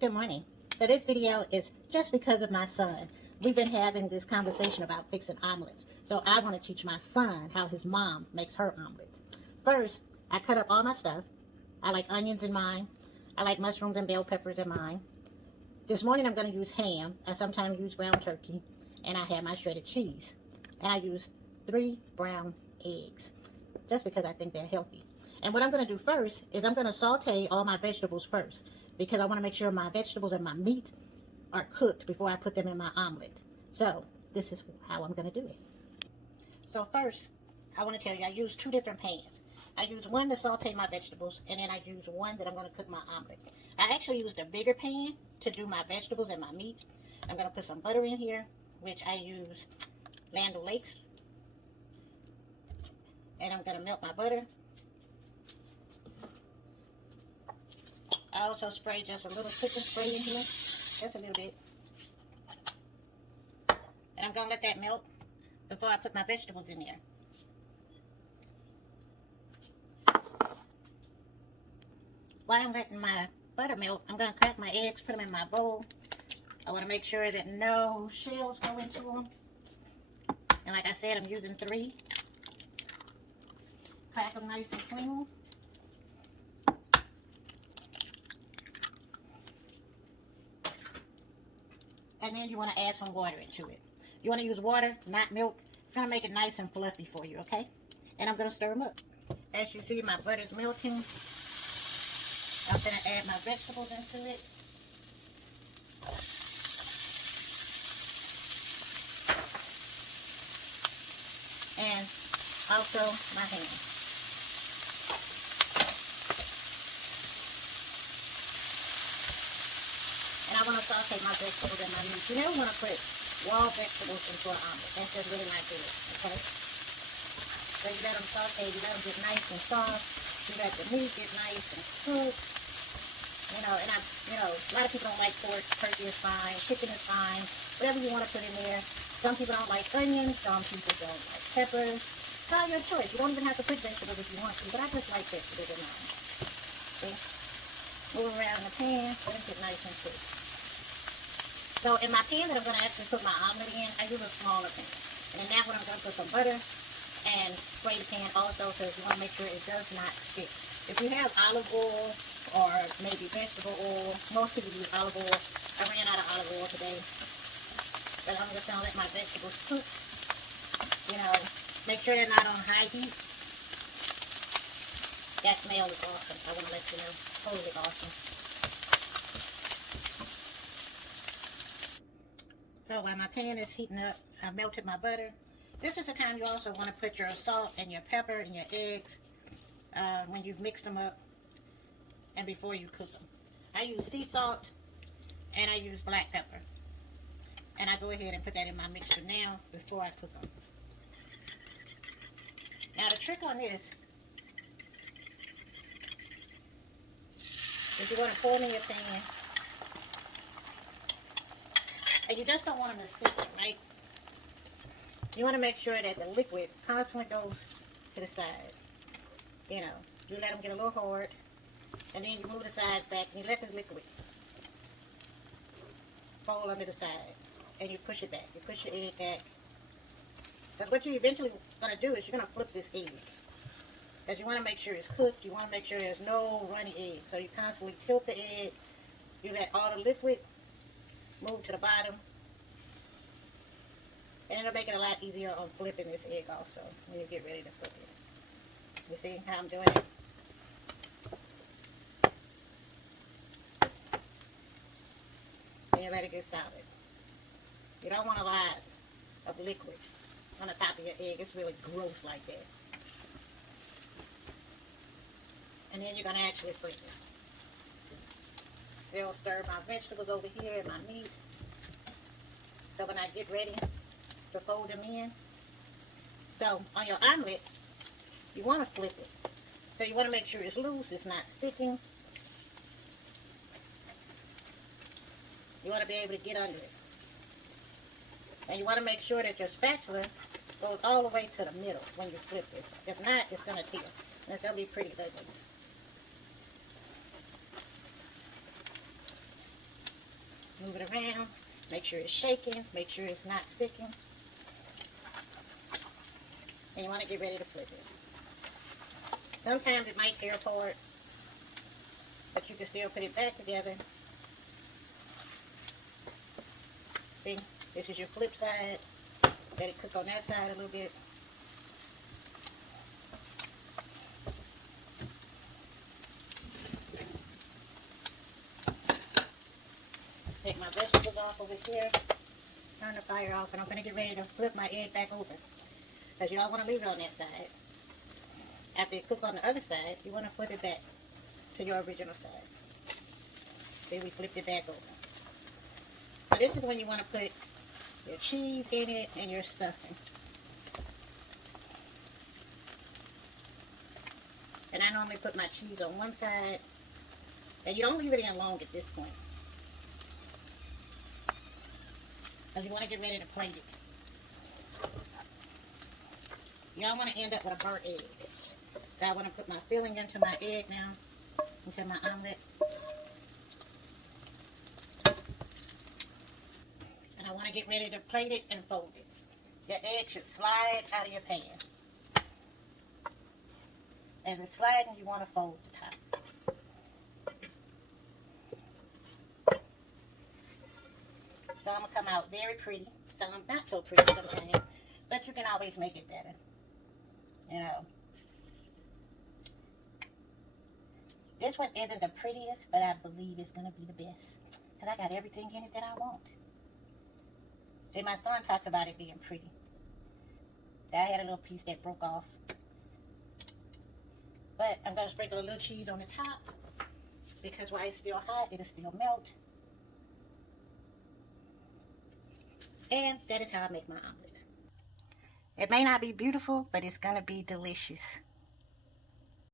Good morning. So this video is just because of my son. We've been having this conversation about fixing omelets. So I want to teach my son how his mom makes her omelets. First, I cut up all my stuff. I like onions in mine. I like mushrooms and bell peppers in mine. This morning I'm going to use ham. I sometimes use ground turkey. And I have my shredded cheese. And I use 3 brown eggs. Just because I think they're healthy. And what I'm going to do first is I'm going to saute all my vegetables first, because I want to make sure my vegetables and my meat are cooked before I put them in my omelet. So this is how I'm going to do it. So first, I want to tell you, I use 2 different pans. I use one to saute my vegetables, and then I use one that I'm going to cook my omelet. I actually used a bigger pan to do my vegetables and my meat. I'm going to put some butter in here, which I use Land O'Lakes. And I'm going to melt my butter. I also spray just a little cooking spray in here, just a little bit. And I'm going to let that melt before I put my vegetables in there. While I'm letting my butter melt, I'm going to crack my eggs, put them in my bowl. I want to make sure that no shells go into them. And like I said, I'm using 3. Crack them nice and clean. And then you want to add some water into it. You want to use water, not milk. It's going to make it nice and fluffy for you, okay? And I'm going to stir them up. As you see, my butter's melting. I'm going to add my vegetables into it. And also my ham. And I want to saute my vegetables and my meat. You never want to put raw vegetables into an omelet. That's just really not good, okay? So you let them saute, you let them get nice and soft. You let the meat get nice and cooked. You know, and a lot of people don't like pork. Turkey is fine. Chicken is fine. Whatever you want to put in there. Some people don't like onions. Some people don't like peppers. It's all your choice. You don't even have to put vegetables if you want to. But I just like vegetables in mine. See? Move around the pan. Let it get nice and cooked. So in my pan that I'm going to actually put my omelet in, I use a smaller pan. And in that one I'm going to put some butter and spray the pan also, because you want to make sure it does not stick. If you have olive oil or maybe vegetable oil, most people use olive oil. I ran out of olive oil today. But I'm just going to let my vegetables cook. You know, make sure they're not on high heat. That smell is awesome. I want to let you know. Totally awesome. So while my pan is heating up, I melted my butter. This is the time you also want to put your salt and your pepper and your eggs when you've mixed them up and before you cook them. I use sea salt and I use black pepper. And I go ahead and put that in my mixture now before I cook them. Now the trick on this is you're going to pour them in your pan. And you just don't want them to sit, right? You want to make sure that the liquid constantly goes to the side. You know, you let them get a little hard. And then you move the sides back and you let the liquid fall under the side. And you push it back. You push your egg back. But what you're eventually going to do is you're going to flip this egg. Because you want to make sure it's cooked. You want to make sure there's no runny egg. So you constantly tilt the egg. You let all the liquid move to the bottom. And it'll make it a lot easier on flipping this egg also when you get ready to flip it. You see how I'm doing it? And you let it get solid. You don't want a lot of liquid on the top of your egg. It's really gross like that. And then you're going to actually flip it. They'll stir my vegetables over here and my meat. So when I get ready to fold them in. So on your omelet, you want to flip it. So you want to make sure it's loose, it's not sticking. You want to be able to get under it. And you want to make sure that your spatula goes all the way to the middle when you flip it. If not, it's going to tear. And it's going to be pretty ugly. Move it around. Make sure it's shaking. Make sure it's not sticking. And you want to get ready to flip it. Sometimes it might tear apart, but you can still put it back together. See, this is your flip side. Let it cook on that side a little bit. Take my vegetables off over here. Turn the fire off, and I'm going to get ready to flip my egg back over. Because you don't want to leave it on that side. After it cooks on the other side, you want to flip it back to your original side. See, we flipped it back over. So this is when you want to put your cheese in it and your stuffing. And I normally put my cheese on one side. And you don't leave it in long at this point. Because you want to get ready to plate it. You don't want to end up with a burnt egg. So I want to put my filling into my egg now. Into my omelet. And I want to get ready to plate it and fold it. Your egg should slide out of your pan. As it's sliding, you want to fold the top. Some will come out very pretty. Some not so pretty sometimes. But you can always make it better. You know. This one isn't the prettiest, but I believe it's going to be the best. Because I got everything in it that I want. See, my son talks about it being pretty. So I had a little piece that broke off. But I'm going to sprinkle a little cheese on the top. Because while it's still hot, it'll still melt. And that is how I make my omelet. It may not be beautiful, but it's going to be delicious.